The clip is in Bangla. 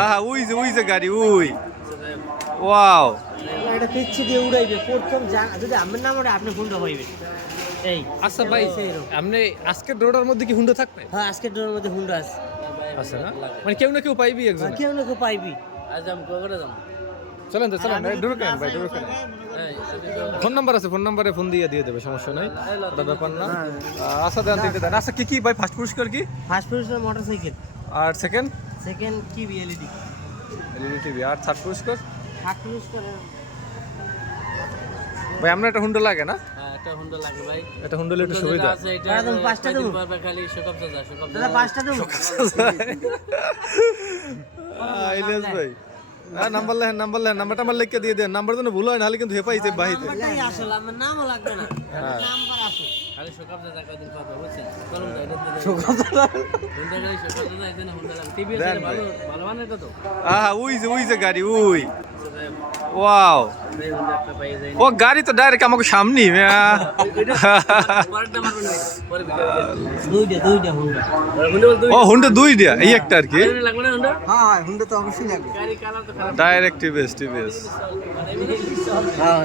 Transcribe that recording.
আহা ওই যে গাড়ি ওই ওয়াও এটা পিচ্ছি দিয়ে উড়াইবে প্রথম যদি আমার নাম ওটা আপনি হুন্ডা পাইবেন এই আচ্ছা ভাই আপনি আজকের ড্রোটার মধ্যে কি হুন্ডা থাকবে? হ্যাঁ আজকের ডোরের মধ্যে হুন্ডা আছে আছে না মানে কেউ না কেউ পাইবি একজন কেউ না কেউ পাইবি আজ আমি কোবরে যাম চলেন তো চলেন ঢুকেন ভাই ঢুকেন ফোন নাম্বার আছে ফোন নাম্বারে ফোন দিয়ে দেবে সমস্যা নাই ওটা ব্যাপার না আচ্ছা দেন দিতে দেন আচ্ছা কি ভাই ফার্স্ট পুরস্কার কি ফার্স্ট পুরস্কার মোটরসাইকেল আর সেকেন্ড টিভি এলইডি টিভি আর থার্ড পুরস্কার থার্ড পুরস্কার ভাই আমরা একটা হুন্ডা লাগে না হ্যাঁ একটা হুন্ডা লাগে ভাই এটা হুন্ডা হলে একটু সুবিধা আছে এটা দাদা তুমি পাঁচটা দেবো খালি শোকপ যা দাদা পাঁচটা দেবো ইলিয়াস ভাই নাম্বার লেন নাম্বারটা আমার লিখে দিয়ে দেন নাম্বার যেন ভুল হয় নাহলে কিন্তু হেপাইছে বাহিতে নাম্বারটাই আসলে আমার নামও লাগবে না নাম্বার আছে খালি শোকপ যা কদিন পাবে বুঝছেন কলম দাও এটা সুগন্ধটা হুন্ডা খালি শোকপ যা এখানে হুন্ডা লাগে টিভি আছে ভালো ভালো মানে তো আহা ওই যে গাড়ি ওই ওয়াও এই হুন্ডা একটা পাই যায় ও গাড়ি তো ডাইরেক্ট আমাকে সামনে পরেরটা মারবেন ভাই পরে দুইটা হুন্ডা ও হুন্ডা দুইটা এই একটা আর কি লাগবে না হুন্ডা হ্যাঁ হুন্ডা তো অবশ্যই লাগবে গাড়ি কালার তো খারাপ ডাইরেক্ট টিভিএস মানে হ্যাঁ